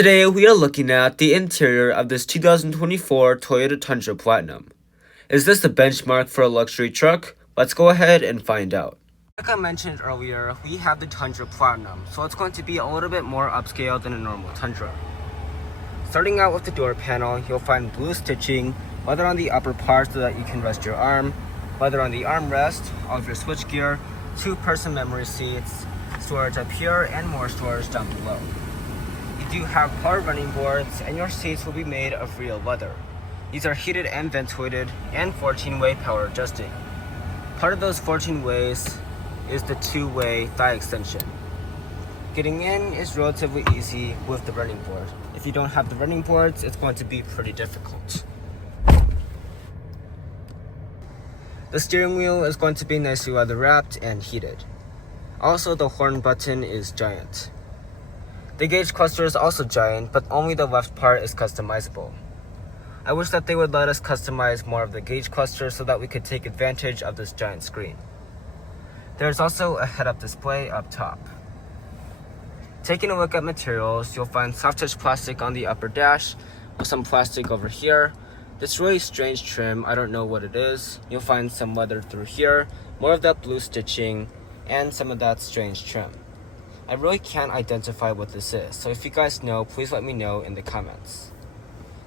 Today we are looking at the interior of this 2024 Toyota Tundra Platinum. Is this the benchmark for a luxury truck? Let's go ahead and find out. Like I mentioned earlier, we have the Tundra Platinum, so it's going to be a little bit more upscale than a normal Tundra. Starting out with the door panel, you'll find blue stitching, whether on the upper part so that you can rest your arm, whether on the armrest, all of your switchgear, 2-person memory seats, storage up here, and more storage down below. You do have power running boards, and your seats will be made of real leather. These are heated and ventilated and 14-way power adjusting. Part of those 14 ways is the 2-way thigh extension. Getting in is relatively easy with the running board. If you don't have the running boards, it's going to be pretty difficult. The steering wheel is going to be nicely leather wrapped and heated. Also, the horn button is giant. The gauge cluster is also giant, but only the left part is customizable. I wish that they would let us customize more of the gauge cluster so that we could take advantage of this giant screen. There's also a head-up display up top. Taking a look at materials, you'll find soft touch plastic on the upper dash with some plastic over here. This really strange trim, I don't know what it is. You'll find some leather through here, more of that blue stitching, and some of that strange trim. I really can't identify what this is, so if you guys know, please let me know in the comments.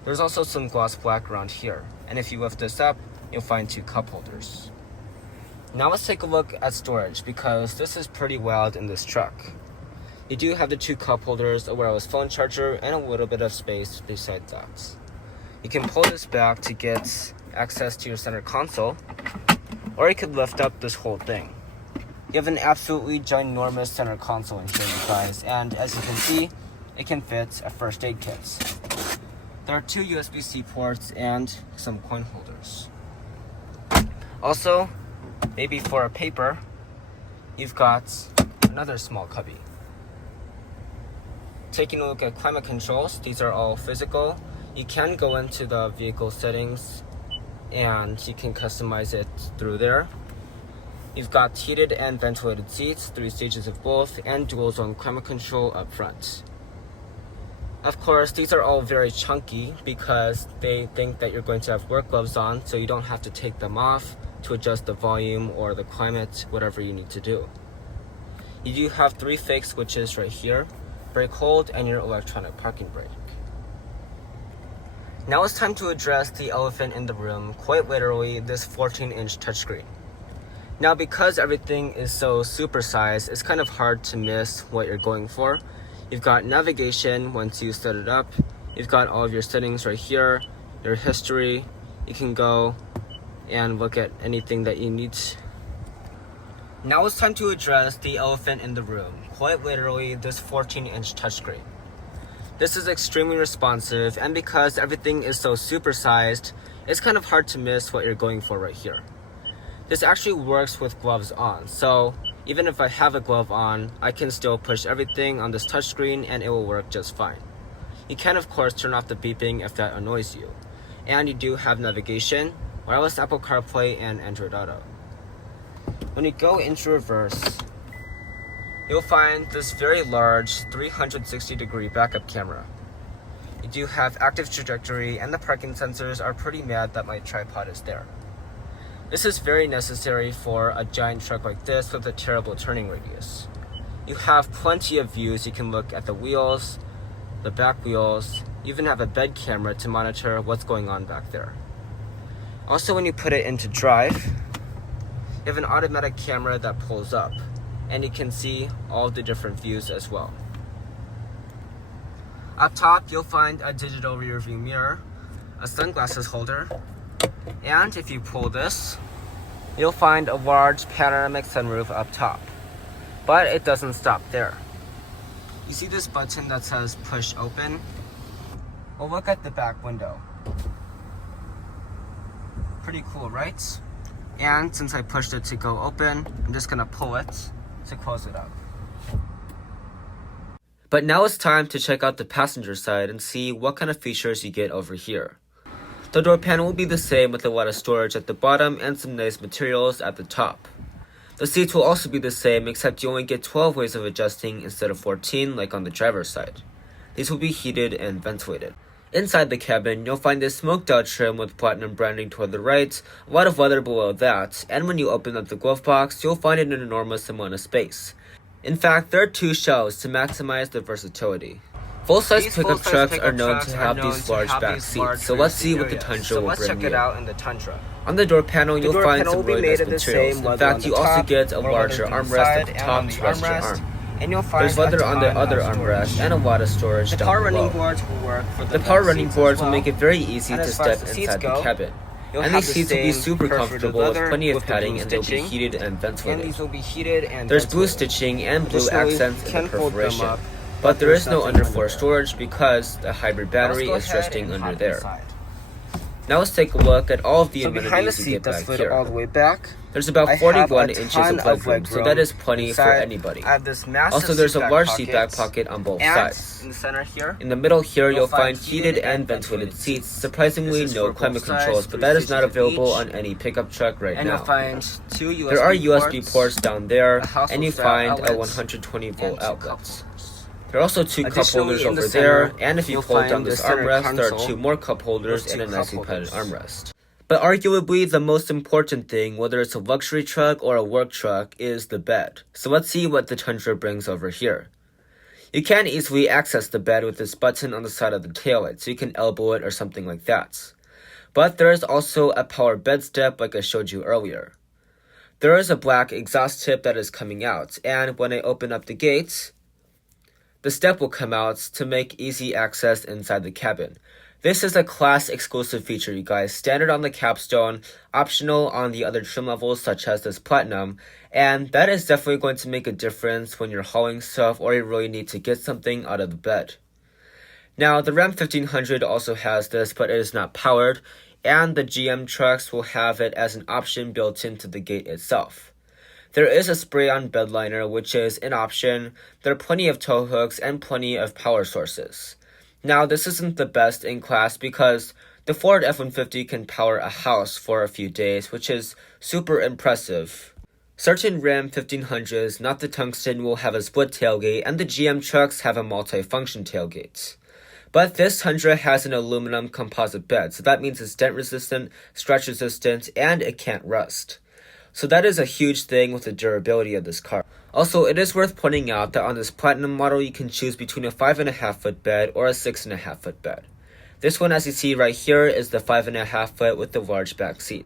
There's also some gloss black around here, and if you lift this up, you'll find 2 cup holders. Now let's take a look at storage, because this is pretty wild in this truck. You do have the 2 cup holders, a wireless phone charger, and a little bit of space beside that. You can pull this back to get access to your center console, or you could lift up this whole thing. You have an absolutely ginormous center console in here, you guys, and as you can see, it can fit a first aid kit. There are 2 USB-C ports and some coin holders. Also, maybe for a paper, you've got another small cubby. Taking a look at climate controls, these are all physical. You can go into the vehicle settings and you can customize it through there. You've got heated and ventilated seats, 3 stages of both, and dual zone climate control up front. Of course, these are all very chunky because they think that you're going to have work gloves on, so you don't have to take them off to adjust the volume or the climate, whatever you need to do. You do have 3 fake switches right here, brake hold, and your electronic parking brake. Now it's time to address the elephant in the room, quite literally this 14-inch touchscreen. Now, because everything is so supersized, it's kind of hard to miss what you're going for. You've got navigation once you set it up. You've got all of your settings right here, your history. You can go and look at anything that you need. Now it's time to address the elephant in the room, quite literally this 14-inch touchscreen. This is extremely responsive, and because everything is so supersized, it's kind of hard to miss what you're going for right here. This actually works with gloves on, so even if I have a glove on, I can still push everything on this touchscreen and it will work just fine. You can of course turn off the beeping if that annoys you. And you do have navigation, wireless Apple CarPlay, and Android Auto. When you go into reverse, you'll find this very large 360-degree backup camera. You do have active trajectory, and the parking sensors are pretty mad that my tripod is there. This is very necessary for a giant truck like this with a terrible turning radius. You have plenty of views. You can look at the wheels, the back wheels, you even have a bed camera to monitor what's going on back there. Also, when you put it into drive, you have an automatic camera that pulls up, and you can see all the different views as well. Up top, you'll find a digital rear view mirror, a sunglasses holder, and if you pull this, you'll find a large panoramic sunroof up top. But it doesn't stop there. You see this button that says push open? Well, look at the back window. Pretty cool, right? And since I pushed it to go open, I'm just gonna pull it to close it up. But now it's time to check out the passenger side and see what kind of features you get over here. The door panel will be the same with a lot of storage at the bottom and some nice materials at the top. The seats will also be the same, except you only get 12 ways of adjusting instead of 14 like on the driver's side. These will be heated and ventilated. Inside the cabin, you'll find this smoked out trim with platinum branding toward the right, a lot of leather below that, and when you open up the glove box, you'll find an enormous amount of space. In fact, there are 2 shelves to maximize the versatility. Full-size pickup trucks are known to have these large back seats, so let's see what the Tundra will bring you. Let's check it out in the Tundra. On the door panel, you'll find some really nice materials. In fact, you also get a larger armrest at the top to rest your arm. And you'll find there's leather on the other armrest and a lot of storage down below. The power running boards will work for the power running boards will make it very easy to step inside the cabin. And these seats will be super comfortable with plenty of padding, and they'll be heated and ventilated. There's blue stitching and blue accents in the perforation, but there is no underfloor storage because the hybrid battery is resting under there. Now let's take a look at all of the amenities you get back here. All the way back. There's about 41 inches of legroom, so that is plenty for anybody. Also, there's a large seat back pocket on both sides. In the center here, in the middle here, you'll find heated and ventilated seats. Surprisingly, no climate controls, but that is not available on any pickup truck right now. There are USB ports down there, and you find a 120-volt outlet. There are also 2 cup holders over there, and if you pull down this armrest, there are 2 more cup holders and a nicely padded armrest. But arguably, the most important thing, whether it's a luxury truck or a work truck, is the bed. So let's see what the Tundra brings over here. You can easily access the bed with this button on the side of the taillight, so you can elbow it or something like that. But there is also a power bed step like I showed you earlier. There is a black exhaust tip that is coming out, and when I open up the gates, the step will come out to make easy access inside the cabin. This is a class exclusive feature, you guys. Standard on the capstone, optional on the other trim levels such as this platinum, and that is definitely going to make a difference when you're hauling stuff or you really need to get something out of the bed. Now, the Ram 1500 also has this, but it is not powered, and the GM trucks will have it as an option built into the gate itself. There is a spray-on bed liner, which is an option. There are plenty of tow hooks and plenty of power sources. Now, this isn't the best in class because the Ford F-150 can power a house for a few days, which is super impressive. Certain Ram 1500s, not the Tungsten, will have a split tailgate, and the GM trucks have a multi-function tailgate. But this Tundra has an aluminum composite bed, so that means it's dent-resistant, stretch-resistant, and it can't rust. So that is a huge thing with the durability of this car. Also, it is worth pointing out that on this Platinum model, you can choose between a 5.5 foot bed or a 6.5 foot bed. This one, as you see right here, is the 5.5 foot with the large back seat.